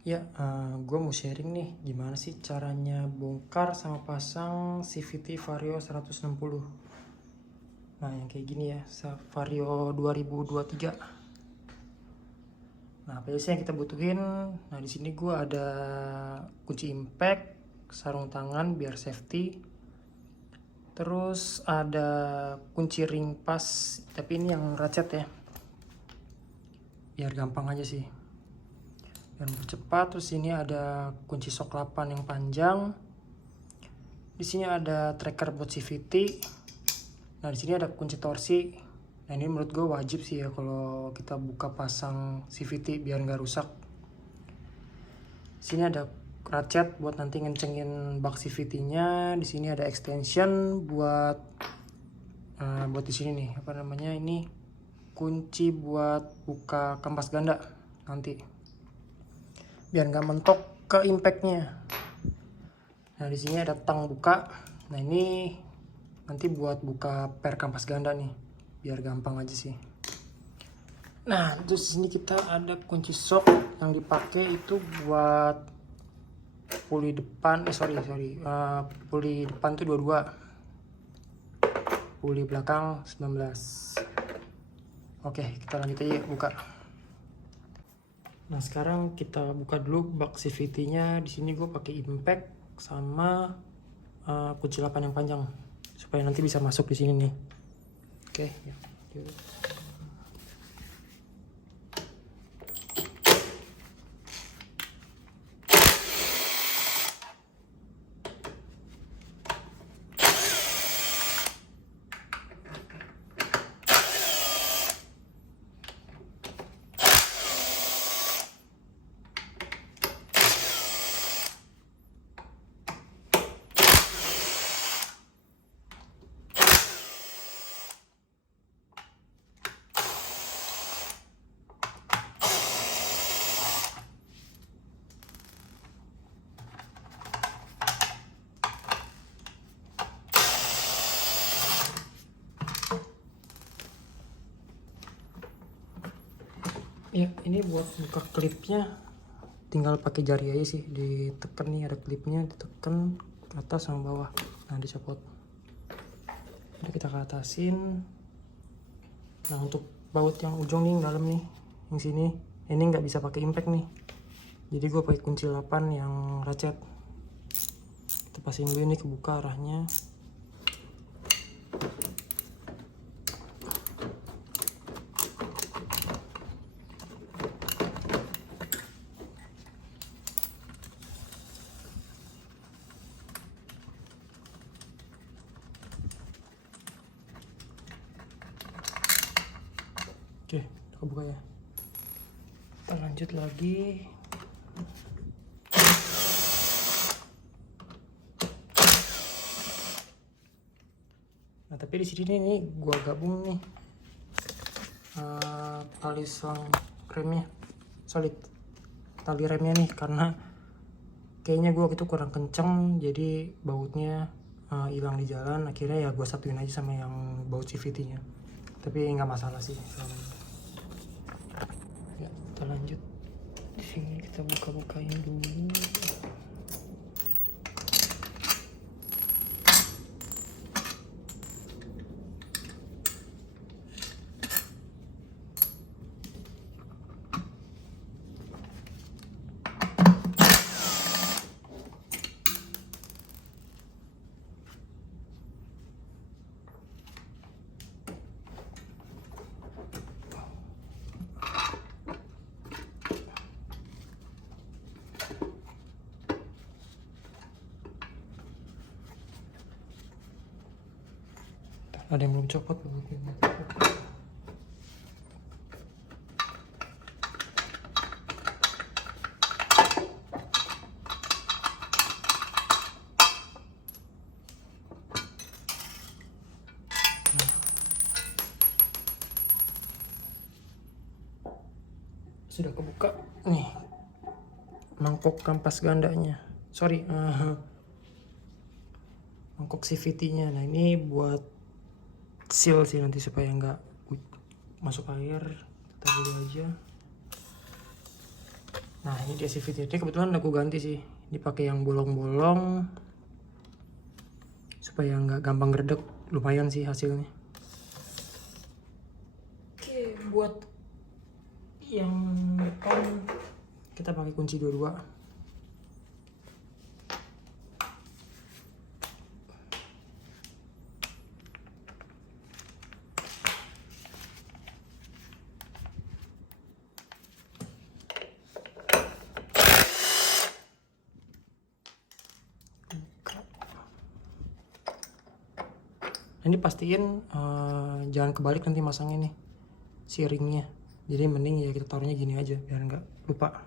Ya, gue mau sharing nih gimana sih caranya bongkar sama pasang CVT Vario 160. Nah, yang kayak gini ya, Vario 2023. Nah, apa sih yang kita butuhin? Nah, di sini gue ada kunci impact, sarung tangan biar safety. Terus ada kunci ring pas, tapi ini yang ratchet ya. Biar gampang aja sih. Biar mempercepat. Terus ini ada kunci sok 8 yang panjang. Di sini ada tracker buat CVT. Nah, di sini ada kunci torsi. Nah, ini menurut gue wajib sih ya kalau kita buka pasang CVT biar nggak rusak. Di sini ada ratchet buat nanti ngencengin bak CVT-nya. Di sini ada extension buat di sini nih, apa namanya ini, kunci buat buka kampas ganda nanti. Biar nggak mentok ke impactnya. Nah, di sini ada tang buka. Nah, ini nanti buat buka per kampas ganda nih, biar gampang aja sih. Nah, terus di sini kita ada kunci sok yang dipakai itu buat puli depan. Puli depan tuh 22, puli belakang 19. Oke, kita lanjut aja buka. Nah, sekarang kita buka dulu bak CVT-nya. Di sini gue pakai impact sama kunci 8 yang panjang supaya nanti bisa masuk di sini nih. Oke, ya. Ya, ini buat buka klipnya tinggal pakai jari aja sih, ditekan nih, ada klipnya, ditekan ke atas sama bawah, nah dicopot. Jadi kita ke atasin. Nah, untuk baut yang ujung nih, dalam nih, yang sini, ini nggak bisa pakai impact nih, jadi gue pakai kunci 8 yang ratchet. Kita pasang dulu, ini kebuka arahnya. Oke, kebuka ya. Kita lanjut lagi. Nah, tapi di sini nih gua gabung nih tali selang remnya, tali remnya nih, karena kayaknya gua itu kurang kenceng, jadi bautnya hilang di jalan. Akhirnya ya gua satuin aja sama yang baut CVT-nya, tapi nggak masalah sih. Ya, kita lanjut. Di sini kita buka-bukain dulu. Ada yang belum copot bautnya. Sudah kebuka nih mangkok kampas gandanya, mangkok CVT-nya. Nah, ini buat seal sih nanti supaya nggak masuk air. Kita dulu aja. Nah ini dia CVT ini kebetulan aku ganti sih, dipakai yang bolong-bolong supaya nggak gampang gerdek. Lumayan sih hasilnya. Oke, buat yang depan kita pakai kunci 22. Ini pastiin jangan kebalik nanti masangnya nih si ringnya. Jadi mending ya kita taruhnya gini aja biar nggak lupa.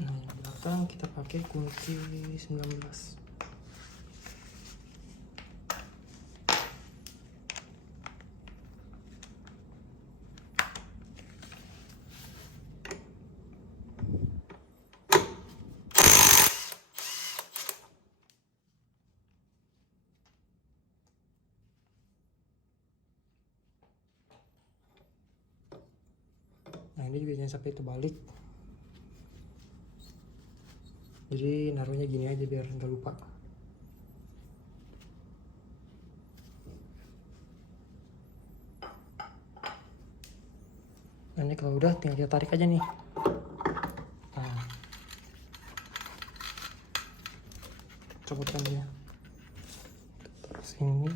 Nah yang belakang kita pakai kunci 19. Nah ini juga jangan sampai terbalik. Jadi naruhnya gini aja biar nggak lupa. Nah ini kalau udah tinggal kita tarik aja nih. Nah, copotkan dia. Terus ini.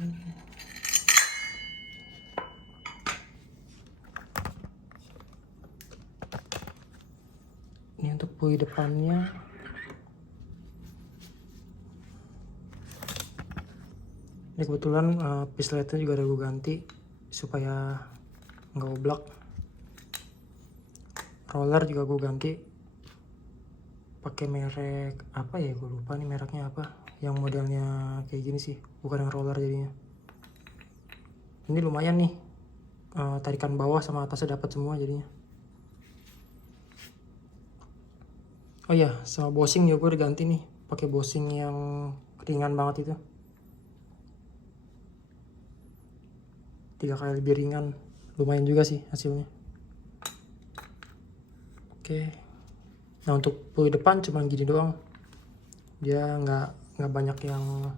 Ini untuk pulley depannya. Ini kebetulan pisletnya juga udah gue ganti supaya nggak oblak. Roller juga gue ganti pakai merek apa ya, gue lupa nih mereknya apa, yang modelnya kayak gini sih, bukan yang roller jadinya. Ini lumayan nih, tarikan bawah sama atasnya dapat semua jadinya. Oh iya, sama bosing juga gue diganti nih, pakai bosing yang ringan banget itu, 3 kali lebih ringan. Lumayan juga sih hasilnya. Oke. Nah untuk pulley depan cuma gini doang, dia nggak banyak yang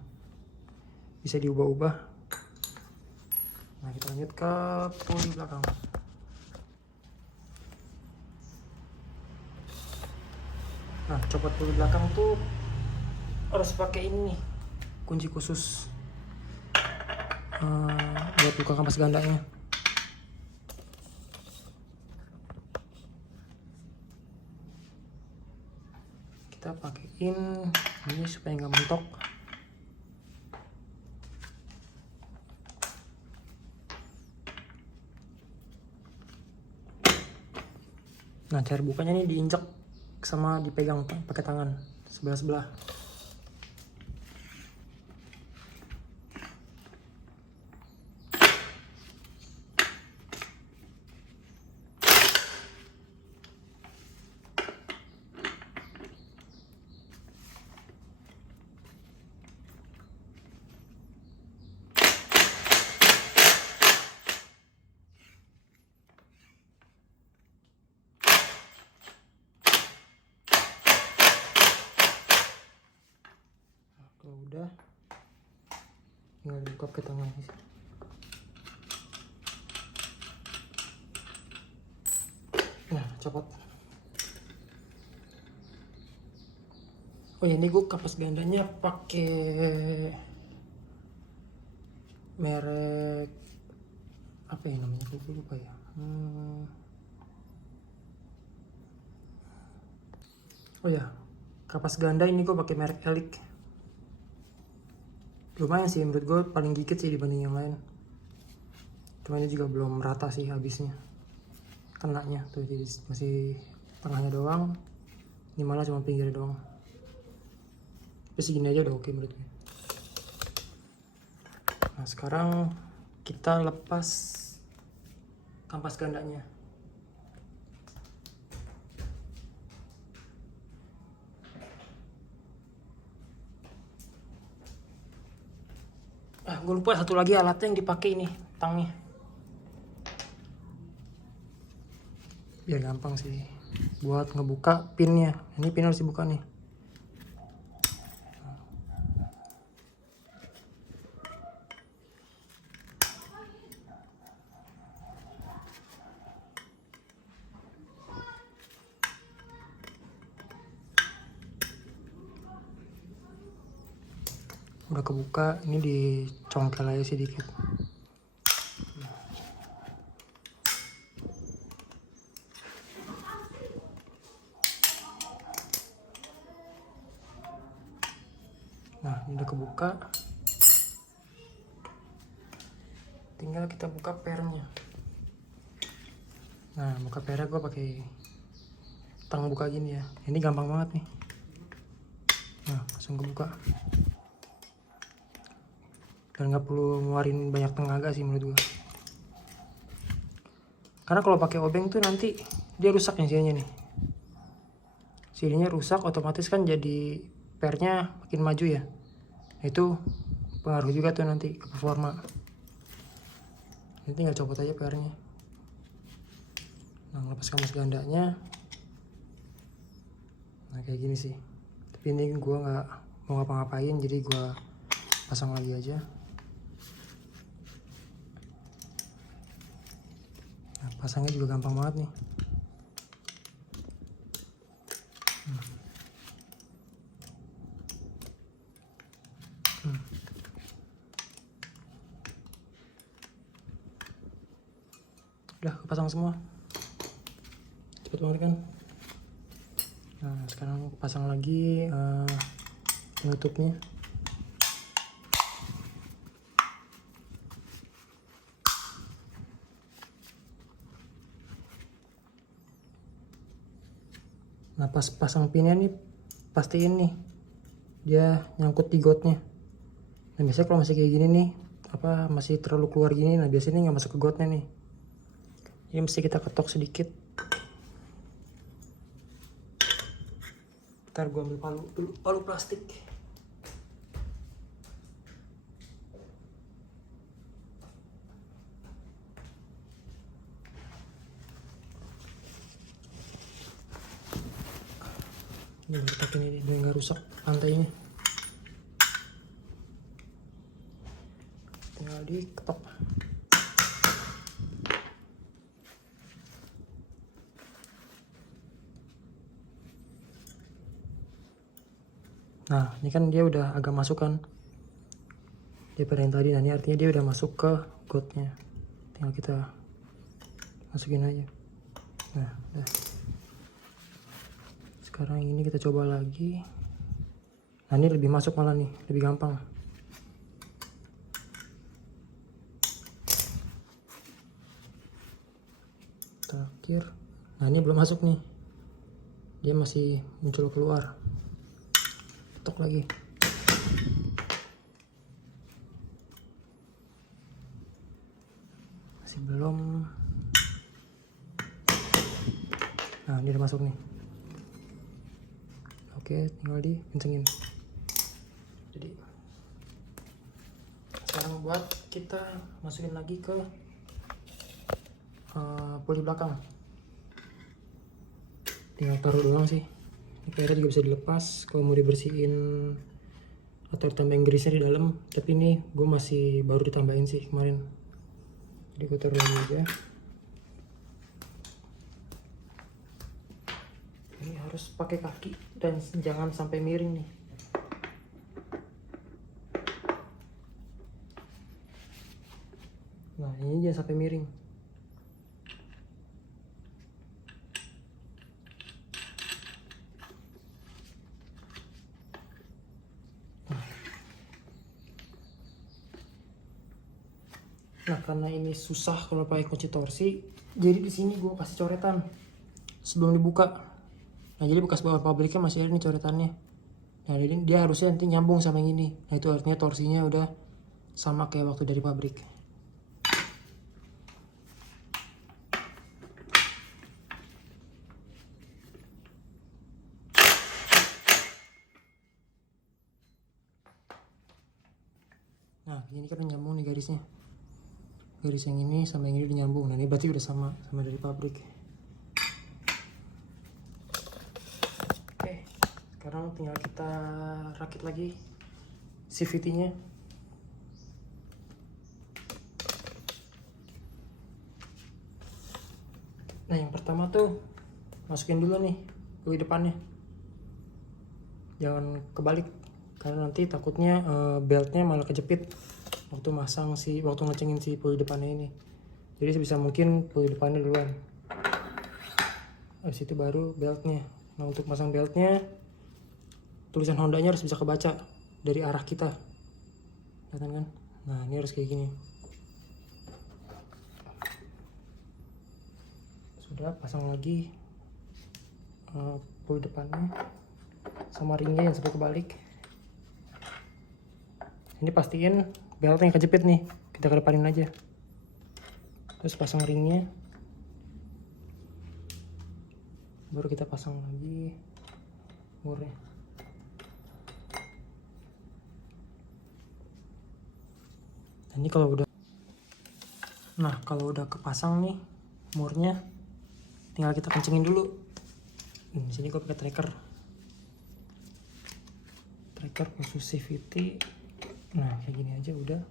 bisa diubah-ubah. Nah kita lanjut ke pulley belakang. Nah copot pulley belakang tuh harus pakai ini nih, kunci khusus buat buka kampas gandanya. Kita pakein ini supaya nggak mentok. Nah cara bukanya nih diinjak sama dipegang pakai tangan sebelah-sebelah. Kalau udah tinggal dibuka ke tengah. Nah copot. Oh ya ini gue kapas gandanya pakai merek apa ya namanya, gue lupa ya. Oh ya, kapas ganda ini gue pakai merek Elik. Lumayan sih menurut gue, paling dikit sih dibanding yang lain. Cuma ini juga belum rata sih habisnya. Kenanya tuh jadi masih tengahnya doang. Ini malah cuma pinggirnya doang. Tapi segini aja udah oke menurut gue. Nah sekarang kita lepas kampas gandanya. Gue lupa satu lagi alatnya yang dipakai ini, tangnya. biar gampang sih buat ngebuka pinnya. Ini pin harus dibuka nih. Udah kebuka, ini dicongkel aja sedikit. Nah, ini udah kebuka. Tinggal kita buka pernya. Nah, buka pernya gue pakai tang buka gini ya. Ini gampang banget nih. Nah, langsung kebuka. Dan nggak perlu ngeluarin banyak tenaga sih menurut gue. Karena kalau pakai obeng tuh nanti dia rusak nih sininya nih. Sininya rusak, otomatis kan jadi pernya makin maju ya. Itu pengaruh juga tuh nanti ke performa. Ini tinggal copot aja pernya. Nah, lepas kamas gandanya. Nah, kayak gini sih. Tapi ini gue nggak mau ngapa-ngapain, jadi gue pasang lagi aja. Nah, pasangnya juga gampang banget nih. Udah kepasang semua. Cepet banget kan. Nah, sekarang pasang lagi penutupnya. Nah, pas pasang pinnya nih, pastiin nih dia nyangkut di gotnya. Nah, biasanya kalau masih kayak gini nih, masih terlalu keluar gini, nah biasanya nggak masuk ke gotnya nih. Ini mesti kita ketok sedikit. Ntar gue ambil palu plastik. Ini letak ini biar nggak rusak lantainya. Tinggal diketok. Nah, ini kan dia udah agak masuk kan daripada yang tadi. Nah, ini artinya dia udah masuk ke gotnya. Tinggal kita masukin aja. Nah, udah. Sekarang ini kita coba lagi. Nah, ini lebih masuk malah nih, lebih gampang. Terakhir. Nah, ini belum masuk nih. Dia masih muncul keluar. Ketok lagi. Masih belum. Nah, ini udah masuk nih. Oke, tinggal dikencengin. Jadi sekarang buat kita masukin lagi ke puli belakang. Tinggal taruh doang sih. Ini kayaknya juga bisa dilepas kalau mau dibersihin atau tambahin grease-nya di dalam. Tapi ini gue masih baru ditambahin sih kemarin. Jadi gue taruh lagi aja. Ini harus pakai kaki dan jangan sampai miring nih. Nah, ini jangan sampai miring. Nah, karena ini susah kalau pakai kunci torsi, jadi di sini gue kasih coretan sebelum dibuka. Nah, jadi bekas bawaan pabriknya masih ada nih coretannya. Nah, jadi dia harusnya nanti nyambung sama yang ini. Nah, itu artinya torsinya udah sama kayak waktu dari pabrik. Nah, ini kan nyambung nih garisnya. Garis yang ini sama yang ini udah nyambung. Nah, ini berarti udah sama dari pabrik. Sekarang tinggal kita rakit lagi CVT-nya. Nah, yang pertama tuh masukin dulu nih di depannya. Jangan kebalik, karena nanti takutnya beltnya malah kejepit waktu ngecengin si puli depannya ini. Jadi sebisa mungkin puli depannya duluan, habis itu baru beltnya. Nah, untuk pasang beltnya, tulisan Hondanya harus bisa kebaca dari arah kita, kelihatan kan? Nah, ini harus kayak gini. Sudah, pasang lagi puli depannya sama ringnya yang sampai kebalik. Ini pastiin beltnya kejepit nih, kita kedepanin aja. Terus pasang ringnya, baru kita pasang lagi murnya. Nah, ini kalau udah kepasang nih murnya, tinggal kita kencengin dulu. Di sini gue pakai tracker khusus CVT. Nah, kayak gini aja udah.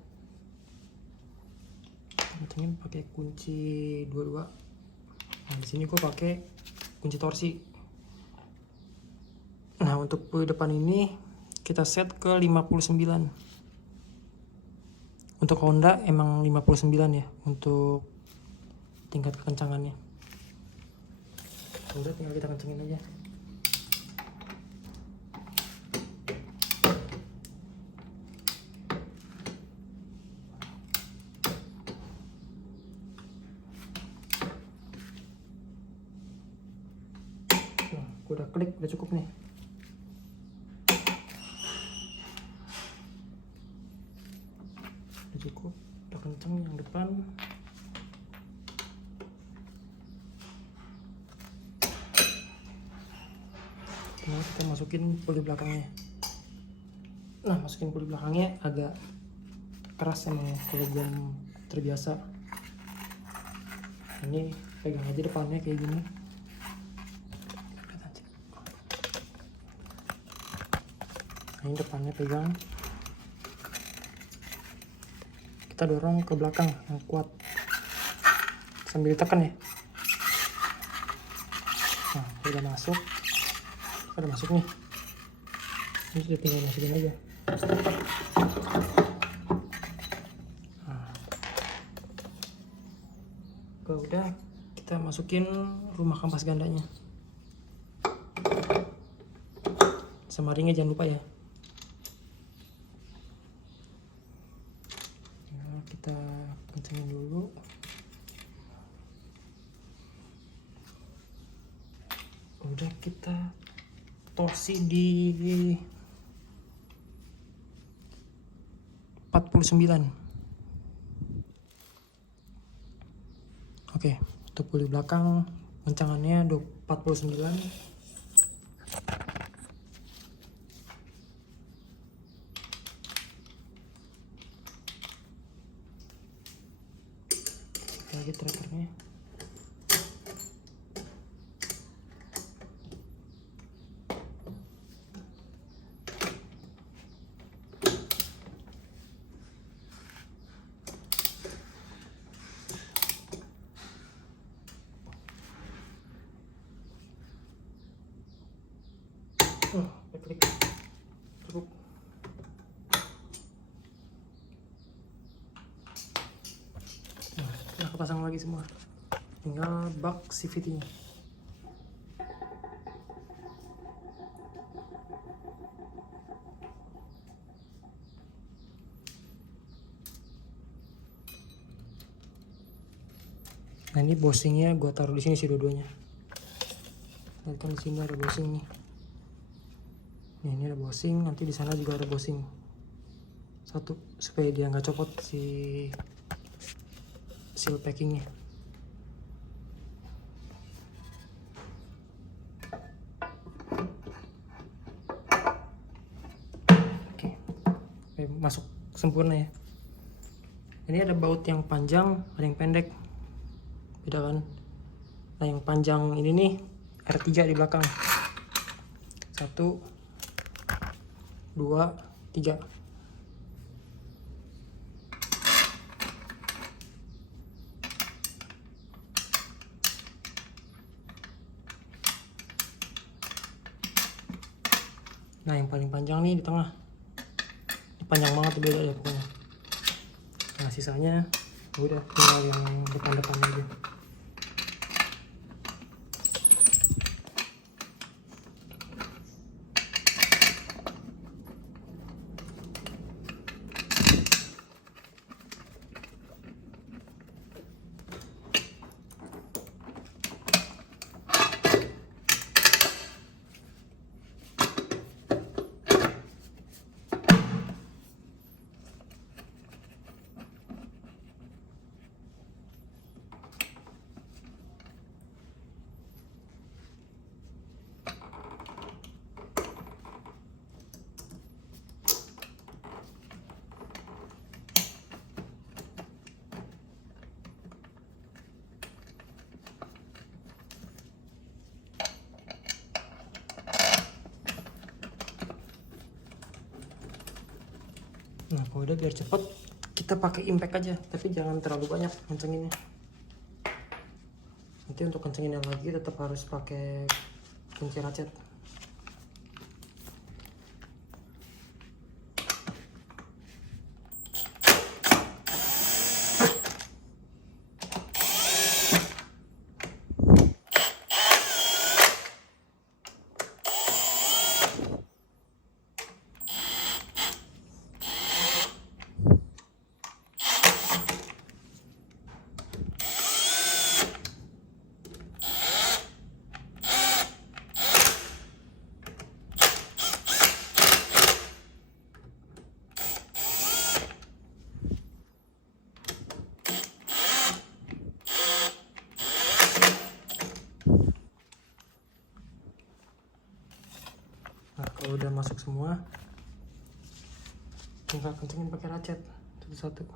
Kencengin pakai kunci 22. Nah, di sini gue pakai kunci torsi. Nah, untuk puli depan ini kita set ke 59. Untuk Honda emang 59 ya untuk tingkat kekencangannya. Udah, tinggal kita kencengin aja. Nah, udah klik, udah cukup nih. Udah cukup, udah kenceng yang depan. Nah, kita masukin puli belakangnya. Nah, masukin puli belakangnya agak keras emang kalau belum terbiasa. Ini pegang aja depannya kayak gini. Nah, ini depannya pegang. Kita dorong ke belakang yang kuat sambil ditekan ya. Nah, udah masuk. Udah masuk nih. Ini sudah tinggal masukin aja. Nah, udah kita masukin rumah kampas gandanya. Sama ringnya jangan lupa ya. Nah, kita kencengin dulu. Udah, kita torsi di 49. Oke, untuk puli belakang kencangannya 49. Lagi trackernya. Klik cukup. Nah, kita pasang lagi semua, tinggal bak CVT-nya. Nah, ini bosingnya gue taruh di sini sih dua-duanya. Lihat kan di sini ada bosing nih. Nih, ini ada bosing, nanti di sana juga ada bosing. Satu, supaya dia nggak copot si seal packingnya. Oke, masuk sempurna ya. Ini ada baut yang panjang, ada yang pendek, beda kan? Nah, yang panjang ini nih R3 di belakang. Satu, 2, 3. Nah, yang paling panjang nih di tengah. Ini panjang banget, beda ya pokoknya. Nah, sisanya udah tinggal yang depan-depannya aja. Nah, kalau udah biar cepet, kita pakai impact aja, tapi jangan terlalu banyak kencenginnya. Nanti untuk kencenginnya lagi tetap harus pakai kunci ratchet. Nah, kalau udah masuk semua, tinggal kencengin pakai ratchet satu-satu.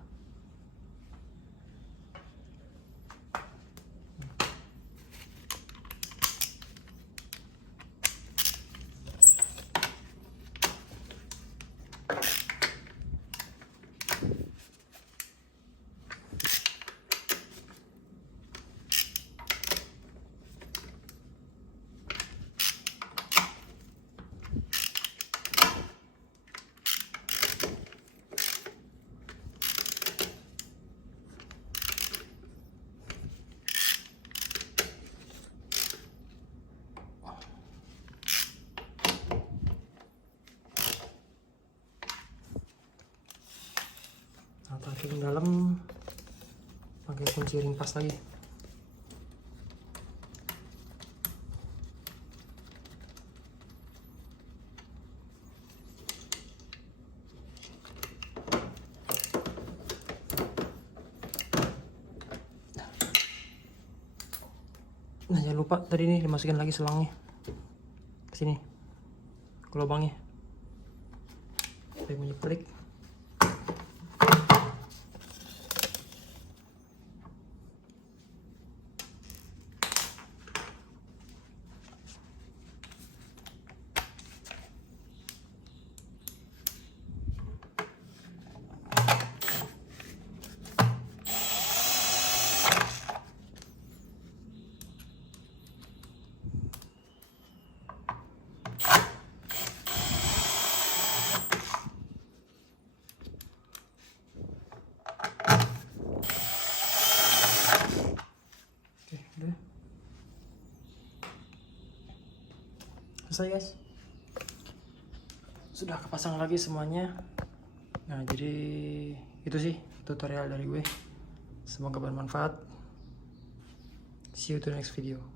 Nah, terakhir di dalam pakai kunci ringkas lagi. Nah, jangan lupa tadi nih dimasukin lagi selangnya ke sini, ke lubangnya. Sampai bunyi klik. Selesai guys, sudah kepasang lagi semuanya. Nah, jadi itu sih tutorial dari gue, semoga bermanfaat. See you to the next video.